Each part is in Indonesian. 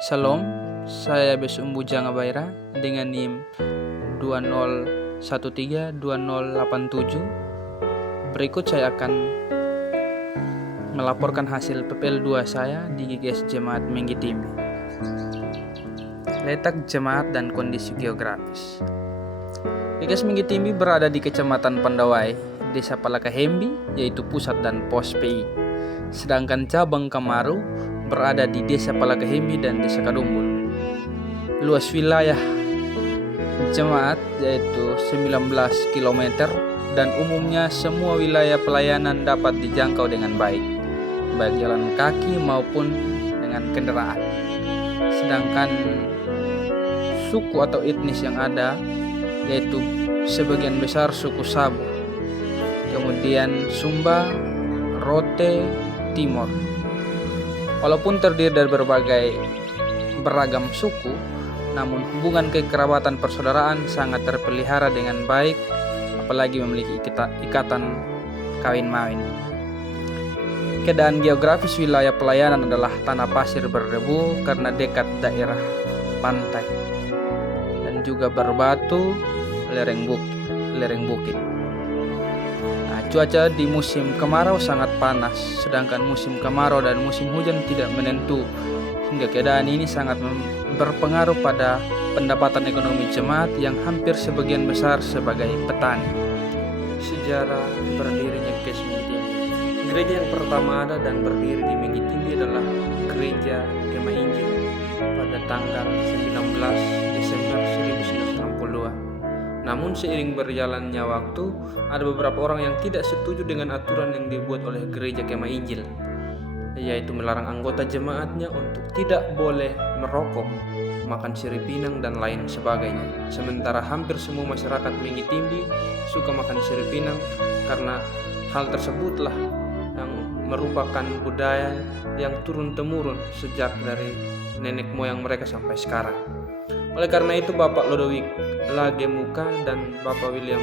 Salam, saya Besum Bujang Abaira dengan NIM 20132087. Berikut saya akan melaporkan hasil PPL2 saya di GGS Jemaat Menggitimi. Letak jemaat dan kondisi geografis. GGS Menggitimi berada di Kecamatan Pandawai, Desa Palakahembi, yaitu pusat dan pos PI. Sedangkan cabang Kamaru berada di Desa Palakahembi dan Desa Kadumbul. Luas wilayah jemaat yaitu 19 km dan umumnya semua wilayah pelayanan dapat dijangkau dengan baik jalan kaki maupun dengan kendaraan. Sedangkan suku atau etnis yang ada yaitu sebagian besar suku Sabu, kemudian Sumba, Rote, Timor. Walaupun terdiri dari beragam suku, namun hubungan kekerabatan persaudaraan sangat terpelihara dengan baik, apalagi memiliki ikatan kawin mawin. Keadaan geografis wilayah pelayanan adalah tanah pasir berdebu karena dekat daerah pantai dan juga berbatu lereng bukit. Cuaca di musim kemarau sangat panas, sedangkan musim kemarau dan musim hujan tidak menentu, hingga keadaan ini sangat berpengaruh pada pendapatan ekonomi jemaat yang hampir sebagian besar sebagai petani. Sejarah berdirinya GGS Menggitimi. Gereja yang pertama ada dan berdiri di Menggitimi adalah Gereja Kemah Injil pada tanggal 19 Desember 1962. Namun seiring berjalannya waktu, ada beberapa orang yang tidak setuju dengan aturan yang dibuat oleh Gereja Kemah Injil, yaitu melarang anggota jemaatnya untuk tidak boleh merokok, makan sirih pinang, dan lain sebagainya. Sementara hampir semua masyarakat Menggitimi suka makan sirih pinang karena hal tersebutlah yang merupakan budaya yang turun-temurun sejak dari nenek moyang mereka sampai sekarang. Oleh karena itu, Bapak Lodowik Lagemuka dan Bapak William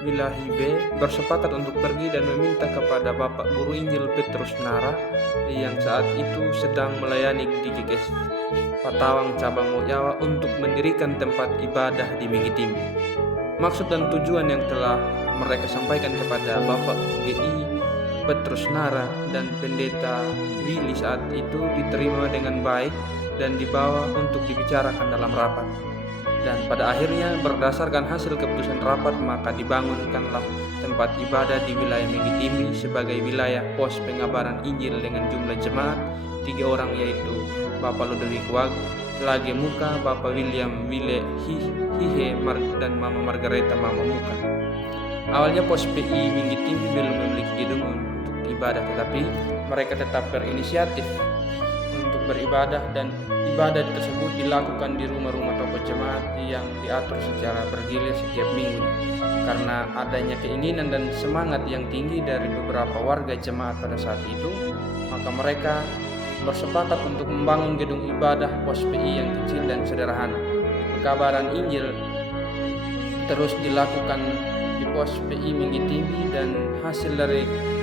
Wilahibe bersepakat untuk pergi dan meminta kepada Bapak Guru Injil Petrus Nara yang saat itu sedang melayani di GGS Patawang Cabang Mojawa untuk mendirikan tempat ibadah di Menggitimi. Maksud dan tujuan yang telah mereka sampaikan kepada Bapak GI Petrus Nara dan Pendeta Willy saat itu diterima dengan baik dan dibawa untuk dibicarakan dalam rapat. Dan pada akhirnya berdasarkan hasil keputusan rapat, maka dibangunkanlah tempat ibadah di wilayah Menggitimi sebagai wilayah pos pengabaran Injil dengan jumlah jemaat 3 orang, yaitu Bapak Lodowik Lagemuka, Bapak William Wile Hihe dan Mama Margareta Mama Muka. Awalnya pos PI Menggitimi belum memiliki gedung untuk ibadah, tetapi mereka tetap berinisiatif untuk beribadah, dan ibadah tersebut dilakukan di rumah-rumah tokoh jemaat yang diatur secara bergilir setiap minggu. Karena adanya keinginan dan semangat yang tinggi dari beberapa warga jemaat pada saat itu, maka mereka bersepakat untuk membangun gedung ibadah pos PI yang kecil dan sederhana. Pekabaran Injil terus dilakukan di pos PI Menggitimi, dan hasil dari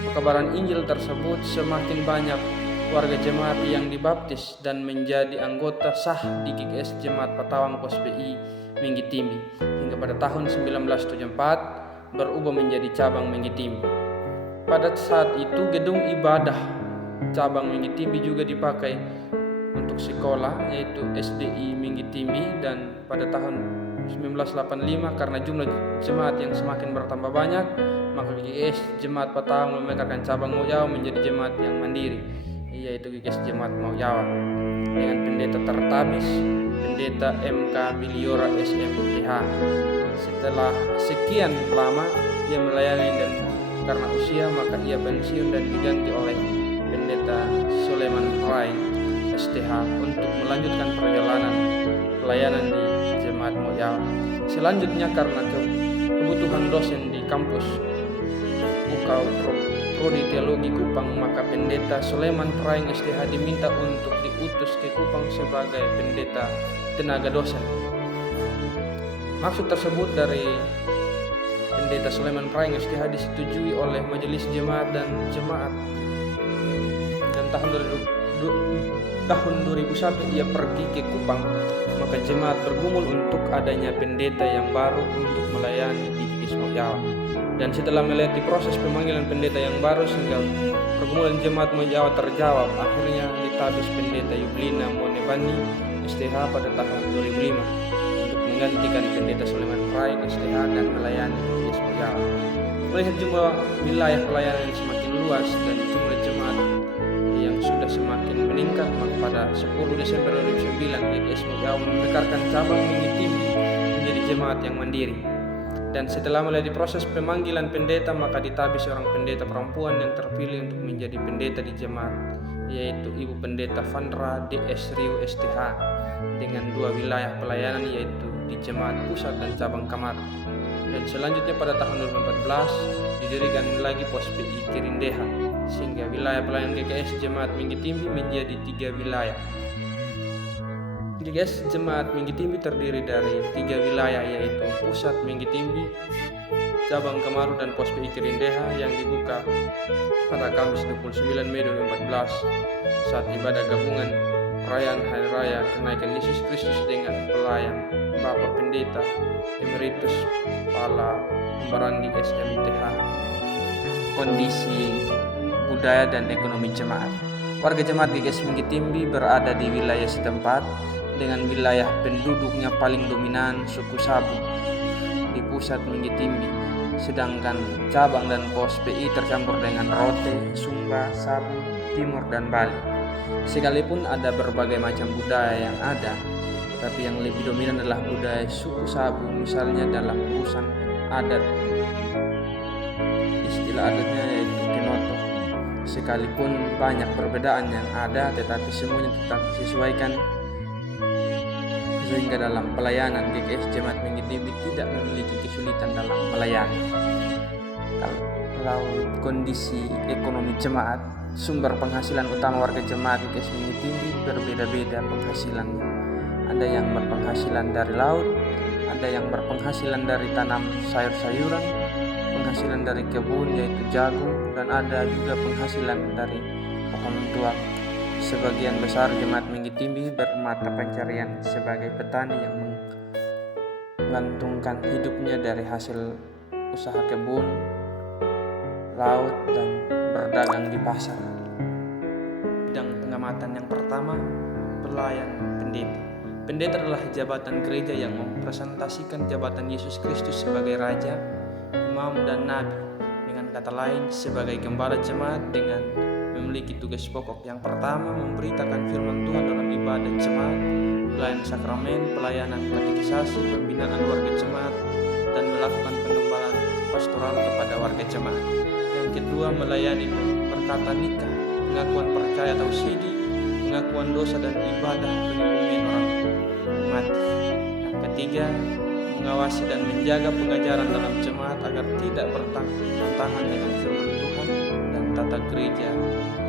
pekabaran Injil tersebut semakin banyak warga jemaat yang dibaptis dan menjadi anggota sah di GGS Jemaat Patawang Pos PI Menggitimi hingga pada tahun 1974 berubah menjadi cabang Menggitimi. Pada saat itu gedung ibadah cabang Menggitimi juga dipakai untuk sekolah, yaitu SDI Menggitimi, dan pada tahun 1985 karena jumlah jemaat yang semakin bertambah banyak, maka GGS Jemaat Patawang memekarkan cabang Mojawa menjadi jemaat yang mandiri, yaitu GGS Jemaat Mojawa dengan pendeta tertabis Pendeta MK Biliora SMPH. Setelah sekian lama ia melayani dan karena usia maka ia pensiun dan diganti oleh Pendeta Suleman Praing STH untuk melanjutkan perjalanan pelayanan di Jemaat Mojawa. Selanjutnya karena kebutuhan dosen di kampus UKU Prodi Teologi Kupang, maka Pendeta Suleman Praing STH diminta untuk diutus ke Kupang sebagai pendeta tenaga dosen. Maksud tersebut dari Pendeta Suleman Praing STH disetujui oleh Majelis Jemaat dan Jemaat, dan tahun tahun 2001 ia pergi ke Kupang, maka jemaat bergumul untuk adanya pendeta yang baru untuk melayani di Ismail Jawa. Dan setelah melewati proses pemanggilan pendeta yang baru sehingga pergumulan jemaat Jawa terjawab, akhirnya ditabis pendeta Yublina Monebani STH pada tahun 2005 untuk menggantikan pendeta Suleman Rain STH dan melayani di Ismail Jawa. Melihat jumlah wilayah pelayanan yang semakin luas dan jumlah jemaat yang sudah semakin meningkat, maka pada 10 Desember 2009 GKS Jawa memekarkan cabang Minggi Timbi menjadi jemaat yang mandiri. Dan setelah melalui proses pemanggilan pendeta, maka ditabis seorang pendeta perempuan yang terpilih untuk menjadi pendeta di jemaat, yaitu Ibu Pendeta Vandra DS Riu STH, dengan 2 wilayah pelayanan yaitu di jemaat pusat dan cabang Kamar. Dan selanjutnya pada tahun 2014 didirikan lagi pos PI Kirindeha, sehingga wilayah pelayanan GKS Jemaat Minggi Timbi menjadi 3 wilayah. GKS Jemaat Minggi Timbi terdiri dari 3 wilayah, yaitu pusat Minggi Timbi, cabang Kamaru, dan pos PI Kirindeha yang dibuka pada Kamis 29 Mei 2014 saat ibadah gabungan perayaan Hari Raya Kenaikan Yesus Kristus dengan pelayan Bapak Pendeta Emeritus Kepala Pembarandi SMTH. Kondisi budaya dan ekonomi jemaat. Warga jemaat GKS Minggi Timbi berada di wilayah setempat dengan wilayah penduduknya paling dominan suku Sabu di pusat Minggi Timbi, sedangkan cabang dan pos PI tercampur dengan Rote, Sumba, Sabu, Timur, dan Bali. Sekalipun ada berbagai macam budaya yang ada, tapi yang lebih dominan adalah budaya suku Sabu, misalnya dalam urusan adat. Istilah adatnya yaitu Kenoto. Sekalipun banyak perbedaan yang ada, tetapi semuanya tetap disesuaikan sehingga dalam pelayanan GKS Jemaat Minggi Timbi tidak memiliki kesulitan dalam melayani. Kalau kondisi ekonomi jemaat, sumber penghasilan utama warga jemaat GKS Minggi Timbi berbeda-beda penghasilannya. Ada yang berpenghasilan dari laut, ada yang berpenghasilan dari tanam sayur-sayuran, penghasilan dari kebun yaitu jagung, dan ada juga penghasilan dari pohon tua. Sebagian besar jemaat Minggi Timbi bermata pencarian sebagai petani yang menggantungkan hidupnya dari hasil usaha kebun, laut, dan berdagang di pasar. Bidang pengamatan yang pertama, pelayan pendeta. Pendeta adalah jabatan gereja yang mempresentasikan jabatan Yesus Kristus sebagai Raja, Imam, dan Nabi. Dengan kata lain, sebagai gembala jemaat dengan memiliki tugas pokok. Yang pertama, memberitakan firman Tuhan dalam ibadah jemaat, pelayanan sakramen, pelayanan katekisasi, pembinaan warga jemaat, dan melakukan pengembalaan pastoral kepada warga jemaat. Yang kedua, melayani perkataan nikah, pengakuan percaya atau sidi, pengakuan dosa, dan ibadah penyembuhan orang mati. Yang ketiga, mengawasi dan menjaga pengajaran dalam jemaat agar tidak bertentangan dengan firman Tuhan dan tata gereja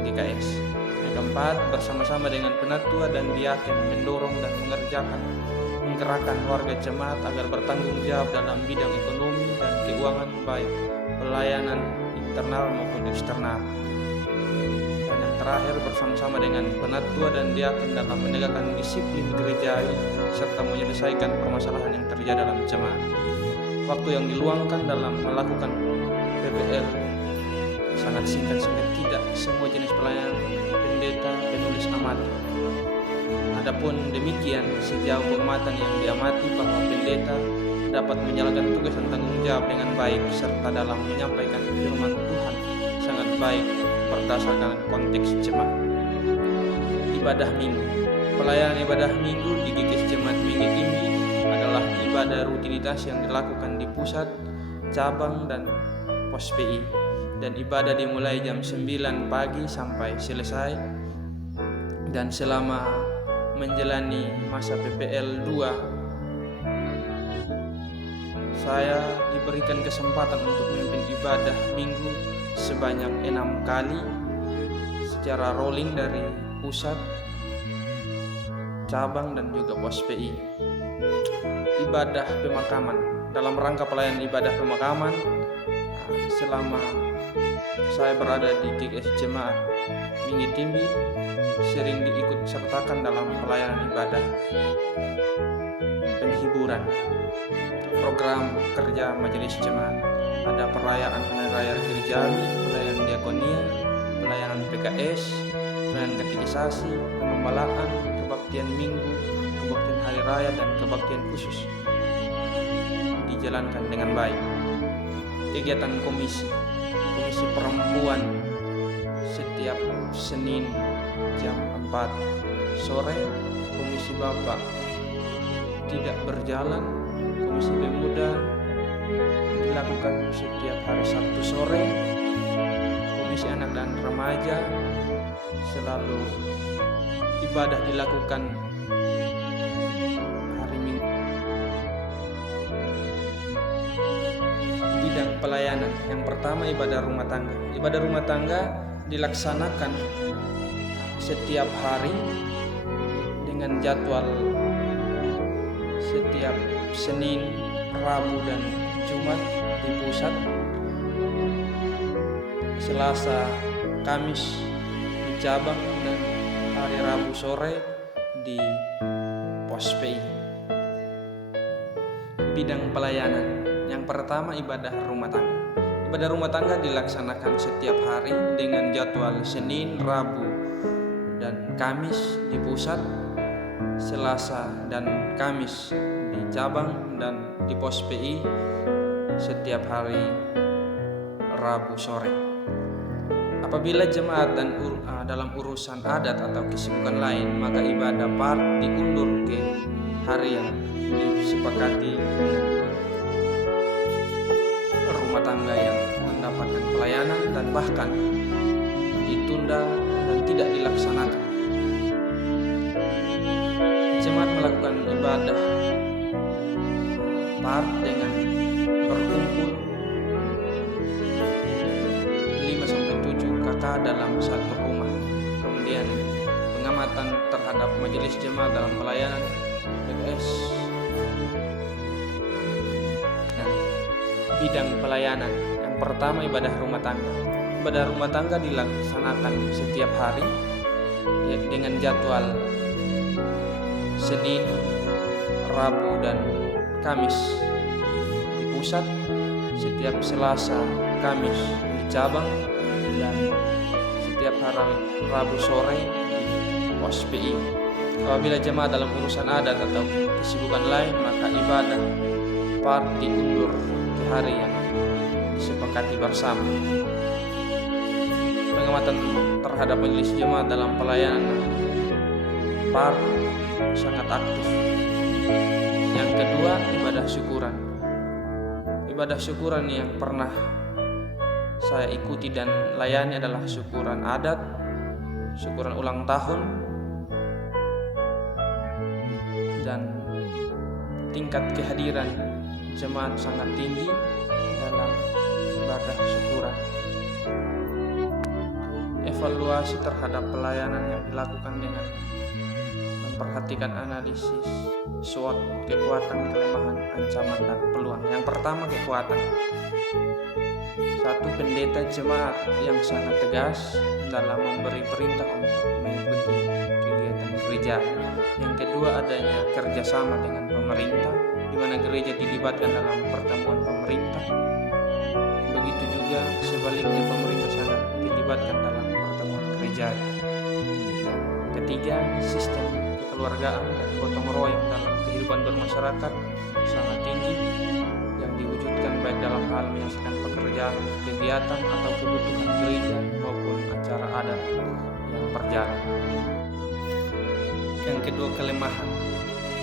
GKS. Yang keempat, bersama-sama dengan penatua dan diaken mendorong dan menggerakkan warga jemaat agar bertanggung jawab dalam bidang ekonomi dan keuangan, baik pelayanan internal maupun eksternal. Dan yang terakhir, bersama-sama dengan penatua dan diaken dalam menegakkan disiplin gerejawi serta menyelesaikan permasalahan yang terjadi dalam jemaat. Waktu yang diluangkan dalam melakukan PPL sangat singkat sehingga tidak semua jenis pelayanan pendeta penulis amati. Adapun demikian, sejauh pengamatan yang diamati bahwa pendeta dapat menjalankan tugas dan tanggung jawab dengan baik serta dalam menyampaikan firman Tuhan sangat baik berdasarkan konteks jemaat. Ibadah minggu. Pelayanan ibadah minggu di GKS Jemaat Minggi Timbi adalah ibadah rutinitas yang dilakukan di pusat, cabang, dan pos PI. Dan ibadah dimulai jam 9 pagi sampai selesai. Dan selama menjalani masa PPL 2, saya diberikan kesempatan untuk memimpin ibadah minggu sebanyak 6 kali secara rolling dari pusat, cabang, dan juga pos PI. Ibadah pemakaman. Dalam rangka pelayanan ibadah pemakaman, selama Saya berada di GKS Jemaat Minggi Timbi, sering diikut sertakan dalam pelayanan ibadah, penghiburan, program kerja majelis jemaat. Ada perayaan hari raya gerejawi, pelayanan diakonia, pelayanan PKS, pelayanan katekisasi, pengembalaan, kebaktian minggu, kebaktian hari raya, dan kebaktian khusus dijalankan dengan baik. Kegiatan komisi perempuan setiap Senin jam 4 sore, komisi bapak tidak berjalan, komisi pemuda dilakukan setiap hari Sabtu sore, komisi anak dan remaja selalu ibadah dilakukan hari Minggu. Bidang pelayanan yang pertama, ibadah rumah tangga. Ibadah rumah tangga dilaksanakan setiap hari dengan jadwal setiap Senin, Rabu, dan Jumat di pusat, Selasa, Kamis di cabang, dan hari Rabu sore di pos PI. Bidang pelayanan yang pertama, ibadah rumah tangga. Ibadah rumah tangga dilaksanakan setiap hari dengan jadwal Senin, Rabu, dan Kamis di pusat, Selasa dan Kamis di cabang, dan di pos PI setiap hari Rabu sore. Apabila jemaat dan dalam urusan adat atau kesibukan lain, maka ibadah part diundur ke hari yang disepakati rumah tangga yang mendapatkan pelayanan, dan bahkan ditunda dan tidak dilaksanakan. Jemaat melakukan ibadah part dengan berkumpul 5-7 kakak dalam satu rumah. Kemudian pengamatan terhadap majelis jemaat dalam pelayanan PKS. Bidang pelayanan yang pertama, ibadah rumah tangga. Ibadah rumah tangga dilaksanakan setiap hari dengan jadwal Senin, Rabu, dan Kamis di pusat, setiap Selasa, Kamis di cabang, dan setiap hari Rabu sore di pos PI. Apabila jemaat dalam urusan adat atau kesibukan lain, maka ibadah part diundur ke hari yang disepakati bersama. Pengamatan terhadap majelis jemaat dalam pelayanan part sangat aktif. Yang kedua, ibadah syukuran. Ibadah syukuran yang pernah saya ikuti dan layani adalah syukuran adat, syukuran ulang tahun, dan tingkat kehadiran jemaat sangat tinggi dalam ibadah syukuran. Evaluasi terhadap pelayanan yang dilakukan dengan memperhatikan analisis SWOT, kekuatan, kelemahan, ancaman, dan peluang. Yang pertama, kekuatan. Satu, pendeta jemaat yang sangat tegas dalam memberi perintah untuk mengikuti kegiatan gereja. Yang kedua, adanya kerjasama dengan pemerintah, di mana gereja dilibatkan dalam pertemuan pemerintah. Begitu juga sebaliknya, pemerintah sangat dilibatkan dalam pertemuan gereja. Ketiga, sistem kekeluargaan dan gotong royong dalam kehidupan bermasyarakat sangat tinggi, yang diwujudkan baik dalam hal menyelesaikan pekerjaan, kegiatan, atau kebutuhan gereja maupun acara adat yang berjalan. Yang kedua, kelemahan.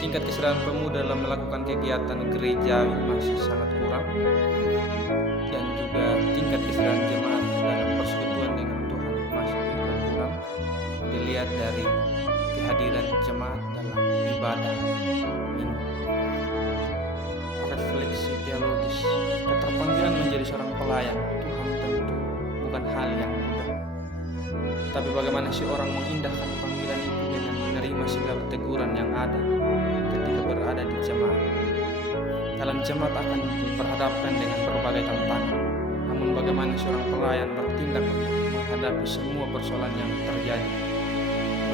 Tingkat kesadaran pemuda dalam melakukan kegiatan gerejawi masih sangat kurang, dan juga tingkat kesadaran jemaat dalam persekutuan dengan Tuhan masih juga kurang, dilihat dari kehadiran jemaat dalam ibadah minggu. Refleksi teologis. Keterpanggilan menjadi seorang pelayan Tuhan tentu bukan hal yang mudah. Tapi bagaimana sih orang mengindahkan panggilan itu dengan menerima segala teguran yang ada ketika berada di jemaat. Dalam jemaat akan diperhadapkan dengan berbagai tantangan. namun bagaimana seorang pelayan bertindak untuk menghadapi semua persoalan yang terjadi.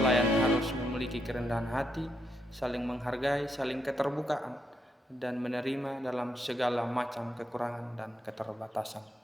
Pelayan harus memiliki kerendahan hati, saling menghargai, saling keterbukaan, dan menerima dalam segala macam kekurangan dan keterbatasan.